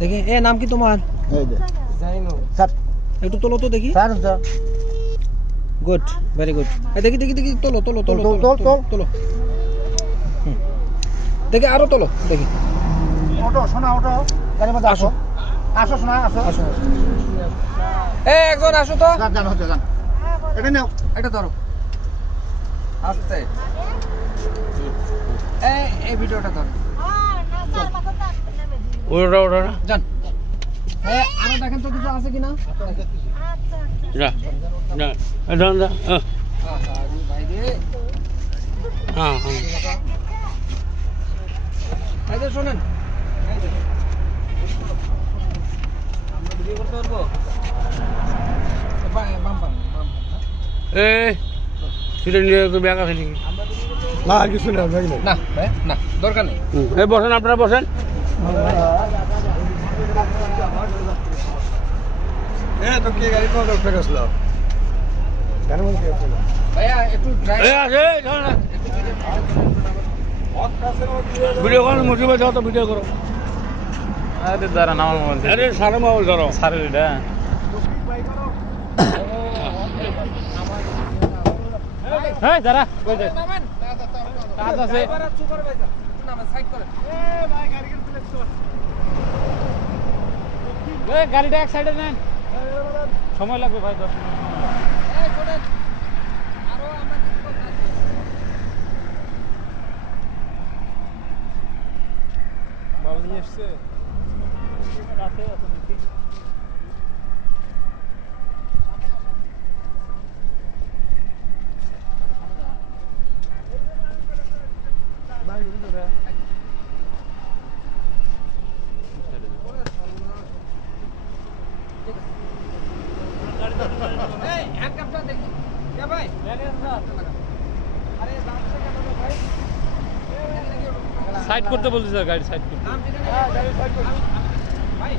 দেখি এ নাম কি তোমার? এই যে জাইনো স্যার একটু তোলো তো দেখি। Sir sir good very good দেখি দেখি দেখি তোলো তোলো তোলো তোল, তোলো তোল, তোল। তোলো হুম। দেখি আরো তোলো দেখি। অটো শোনা অটো গাড়ির মধ্যে আসো আসো শোনা আসো আসো এ একজন আসো তো। যান যান হচ্ছে যান এটা নাও এটা ধরো আস্তে এই ভিডিওটা ধরো ওটা ওটা না যান আরো দেখেন তো কিছু আছে কিনা। যা যা দাঁড়ান দা ভাই রে হ্যাঁ হ্যাঁ এই যে শোনেন এই যে আমরা ভিডিও করতে পারবো বাম বাম এ সেটা নিয়ে তো ব্যাগ আছে নাকি না কিছু না ব্যাগ নেই না ভাই না দরকার নেই। এই বসেন আপনারা বসেন এ তো কি গাড়ি কোন ডক্টর গেছিল গাড়ির মধ্যে কি ছিল ভাইয়া একটু ড্রাইভ এই আছে ভিডিও করো মোটিভে যাও তো ভিডিও করো আরে দাঁড়া নামার মোবাইল আরে সারা মোবাইল ধরো সারে এটা হ্যাঁ দাঁড়া কই যাস নামেন কাজ আছে সুপারভাইজার নামেন সাইড করেন। এই গাড়িটা এক সাইডে নেন সময় লাগবে ভাই 10 মিনিট এই শোনেন আরো আমরা কিছু কথা আছে। বল নিয়ে এসছে কাছে আছে নাকি এই হ্যান্ডকাপটা দেখি কে ভাই আরে দাঁড়াচ্ছে কেন রে ভাই সাইড করতে বলছি স্যার গাড়ি সাইড করতে নাম যেখানে গাড়ি সাইড করুন ভাই